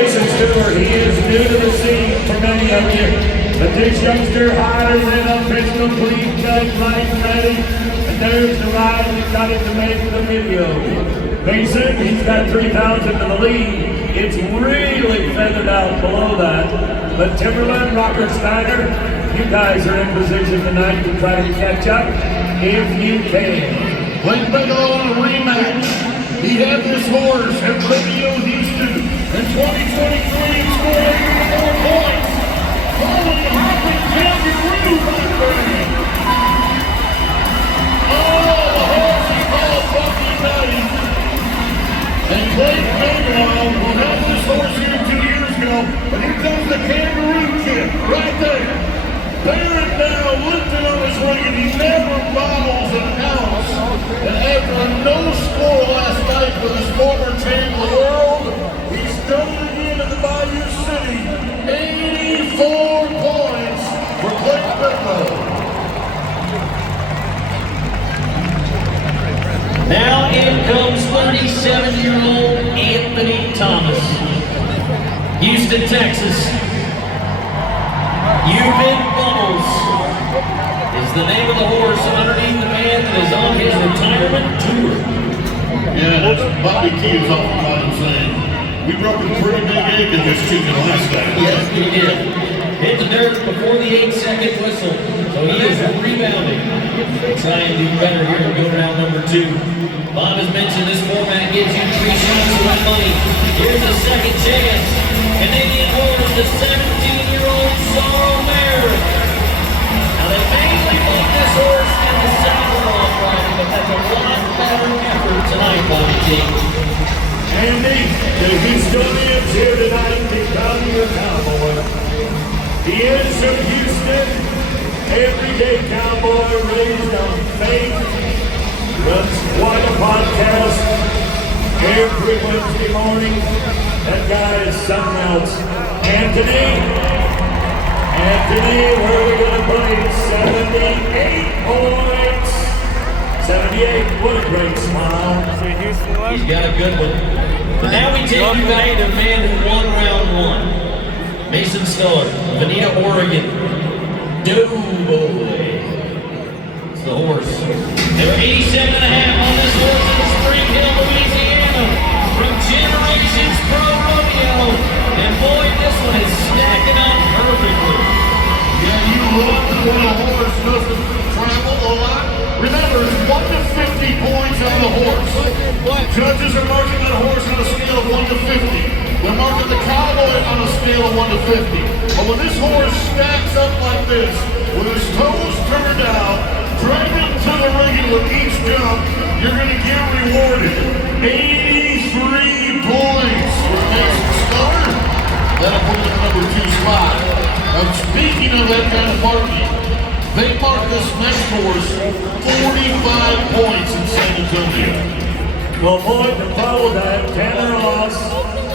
Mason Stewart. He is new to the scene for many of you. But this youngster hires it up, it's complete, cut, light, ready. And there's the ride that got him to make the video. Mason, he's got 3,000 to the lead. It's really feathered out below that. But Timberland, Rocker Steiner, you guys are in position tonight to try to catch up if you can. Blake Bigelow on a rematch. He had this horse at Livio Houston in 2023 and scored 84 points. Holy hopping kangaroo right there. Oh, the horse is called Bucky Betty. And Blake Bigelow will have this horse here 2 years ago, but here comes the kangaroo kid right there. Barrett now lifted on his ring, and he never bottles an ounce. And after a no score last night with his former champ of the world, he's done it again in the Bayou City. 84 points for Blake Bigelow. Now in comes 37-year-old Anthony Thomas. Houston, Texas. You've been Bubbles is the name of the horse underneath the man that is on his retirement tour. Yeah, that's Bobby Keys off the bottom saying, we broke a pretty big egg in this chicken last night. Yes, he did. Hit the dirt before the 8-second whistle, so he is rebounding. Try and do better here and go round number 2. Bob has mentioned this format gives you 3 shots to win money. Here's a second chance. Canadian horse, the 17-year-old Sorrow Mare. Now they mainly love this horse in the saddle on Friday, but that's a lot better effort tonight, Bobby T. Andy, the Houstonians here tonight become your cowboy. He is from Houston, everyday cowboy raised on faith. Runs quite a podcast every Wednesday morning. That guy is something else. Anthony, where are we going to put him? 78 points. 78, what a great smile. He's got a good one. But now we take you back to the man who won round 1. Mason Stewart, Veneta, Oregon. Doughboy. It's the horse. There were 87 and a half on this horse in Spring Hill, Louisiana. From Generations Pro Rodeo. And boy, this one is stacking up perfectly. Yeah, you love it when a horse doesn't travel a lot. Remember, it's 1 to 50 points on the horse. Judges are marking that horse on a scale of 1 to 50. They're marking the cowboy on a scale of 1 to 50. But when this horse stacks up like this, with his toes turned out, dragging to the ring with each jump, you're going to get rewarded. 83 points for Mason Stewart. That'll put him in the number 2 spot. And speaking of that kind of marking, they marked this next horse 45 points in San Antonio. Well, boy, to follow that, Tanner Ross,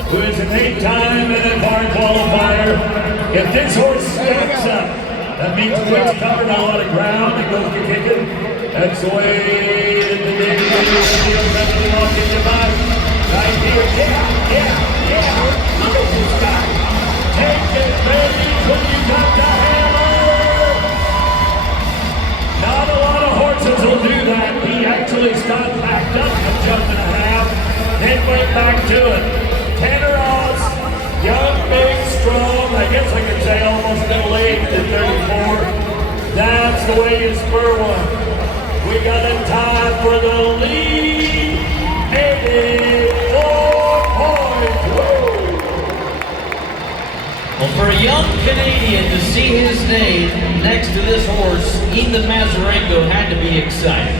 who is an 8-time NFR qualifier. If this horse stacks up, that means Quick's covered a lot of ground and goes to kicking. That's the way that the day feels definitely walking you by. Right here, yeah. Look at this guy. Take it, baby, when you got the hammer. Not a lot of horses will do that. He actually stopped backed up a jump and a half, then went back to it. Tanner Ross, young, big, strong, I guess I could say almost middle-aged at 34. That's the way you spur one. We got a tie for the lead. 84 points. Woo! Well, for a young Canadian to see his name next to this horse, Ethan Mazarenko had to be excited.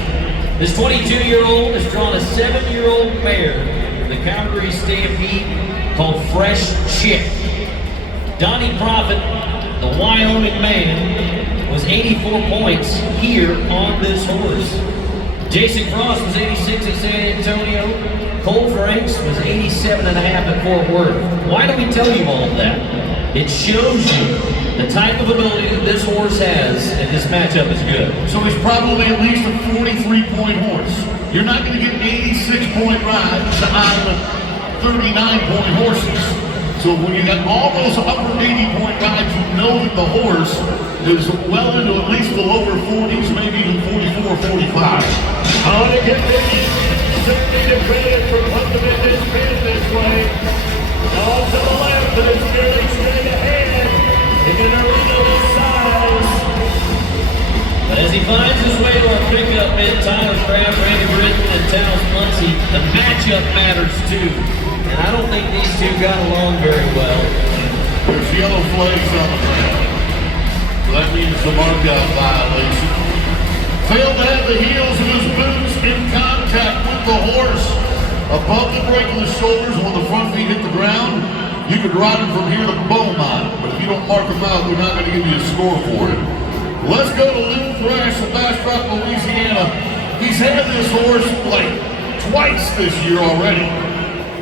This 22-year-old has drawn a 7-year-old mare in the Calgary Stampede called Fresh Chick. Donnie Profit, the Wyoming man, was 84 points here on this horse. Jason Cross was 86 at San Antonio. Cole Franks was 87 and a half at Fort Worth. Why do we tell you all of that? It shows you the type of ability that this horse has, and this matchup is good. So he's probably at least a 43-point horse. You're not going to get 86-point rides out of 39-point horses. So So when you got all those upper 80-point guys, you know that the horse is well into at least the lower 40s, maybe even 44, 45. I want to give certainly the credit for putting them in this field this way. All to the left, but it's fairly straight ahead. In an arena this size. But as he finds his way to our pickup in Tyler Craft, Randy Britton, and Taos Muncie, the matchup matters too. And I don't think these two got along very well. There's yellow flags on the ground. So that means the markout violation. Failed to have the heels of his boots in contact with the horse. Above the break of the shoulders, when the front feet hit the ground, you could ride him from here to Beaumont. But if you don't mark him out, they're not going to give you a score for it. Let's go to Lou Thrash of Bastrop, Louisiana. He's had this horse like twice this year already.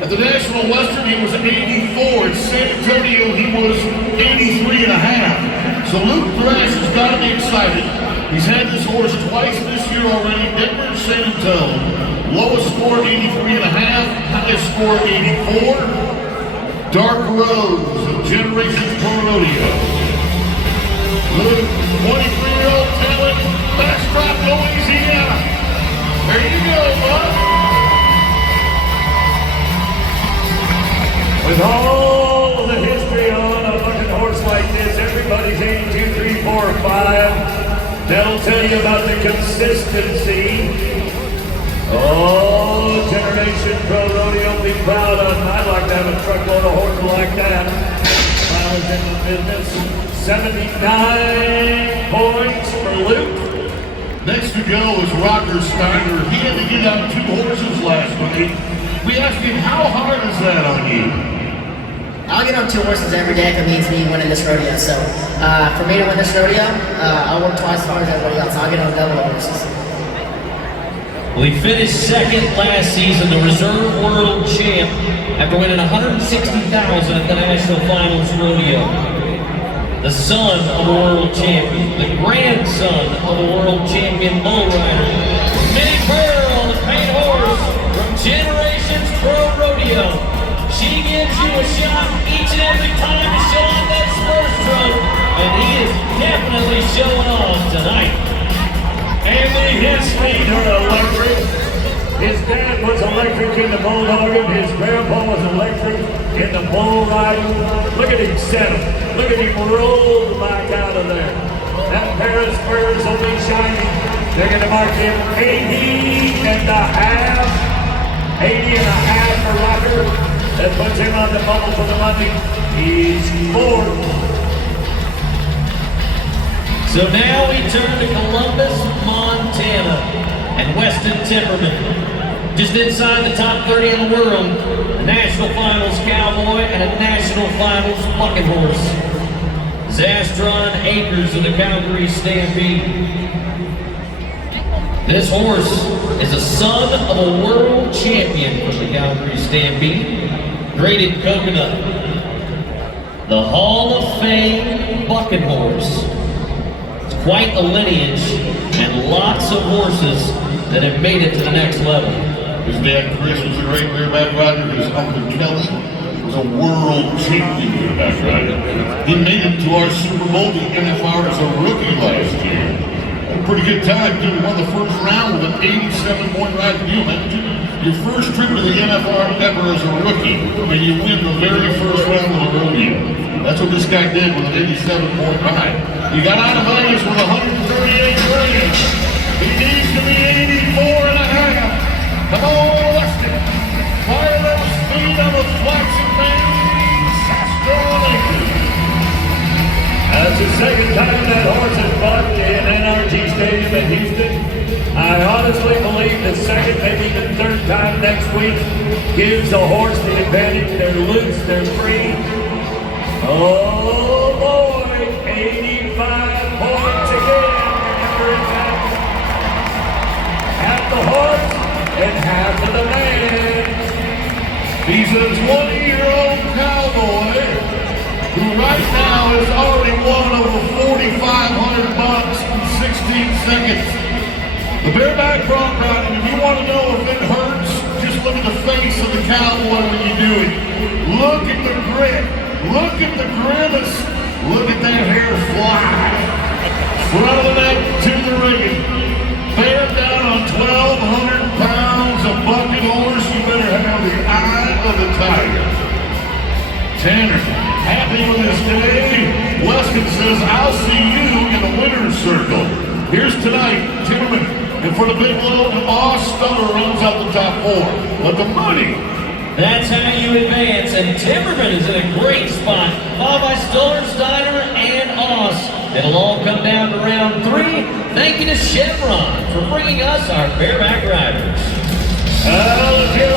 At the National Western, he was 84. At San Antonio, he was 83 and a half. So Luke Thrash has got to be excited. He's had this horse twice this year already. Denver and San Antonio. Lowest score, 83 and a half. Highest score, 84. Dark Rose of Generations Pro Rodeo. Luke, 23-year-old talent, Bastrop, Louisiana. There you go, bud. With all the history on a fucking horse like this, everybody's 82, 3, 4, 5. They'll tell you about the consistency. Oh, Generation Pro Rodeo, be proud of them. I'd like to have a truckload of horses like that. If I was in the business. 79 points for Luke. Next to go is Roger Steiner. He had to get out 2 horses last week. We asked him, how hard is that on you? I'll get on 2 horses every day if it means me winning this rodeo. So for me to win this rodeo, I'll work twice as hard as everybody else. I'll get on double horses. Well, he finished second last season, the Reserve World Champ, after winning $160,000 at the National Finals Rodeo. The son of a world champion, the grandson of a world champion bull rider, Minnie Pearl, the paint horse from Generations Pro Rodeo. She gives you a shot each and every time to show off that spur stroke, and he is definitely showing off tonight. And the his feet are electric. His dad was electric in the bulldogging. His grandpa was electric in the bull riding. Look at him settle. Look at him roll back out of there. That pair of spurs will be shining. They're going to mark him 80 and a half. 80 and a half for Roger. That puts him on the bubble for the Monday. He's 4th. So now we turn to Columbus, Montana, and Weston Timberman. Just inside the top 30 in the world, a National Finals Cowboy and a National Finals Bucking Horse. Zastron Acres of the Calgary Stampede. This horse is a son of a world champion from the Calgary Stampede, graded coconut. The Hall of Fame Bucking Horse. Quite a lineage, and lots of horses that have made it to the next level. His dad, Chris, was a great bareback rider. His uncle, Kelly, was a world champion bareback rider. He made it to our Super Bowl, the NFR, as a rookie last year. Had a pretty good time, too. Won the first round with an 87-point ride. Can you imagine? Your first trip to the NFR ever as a rookie, and you win the very first round of the rodeo. That's what this guy did with an 87-point ride. You got out of Vegas with 138 grand. He needs to be 84 and a half. Come on, Weston. Fire those feet on the flaxen man. That's the second time that horse has fought in NRG Stadium in Houston. I honestly believe the second, maybe the third time next week gives the horse the advantage. They're loose, they're free. Oh boy, 85 points again. Remember, it's half the horse and half of the man. He's a 20-year-old cowboy who right now has already won over $4,500 in 16 seconds. The bareback bronc riding, if you want to know if it hurts, just look at the face of the cowboy when you do it. Look at the grit. Look at the grimace. Look at that hair fly. Front of the neck to the rigging. Bear down on 1,200 pounds of bucket horse. You better have the eye of the tiger. Tanner, happy with his day. Weston says, I'll see you in the winner's circle. Here's tonight, Timmerman. And for the big low, Stuller runs out the top 4. But the money. That's how you advance, and Timmerman is in a great spot, followed by Stoller, Steiner, and Oss. It'll all come down to round 3. Thank you to Chevron for bringing us our Bareback Riders. Let's hear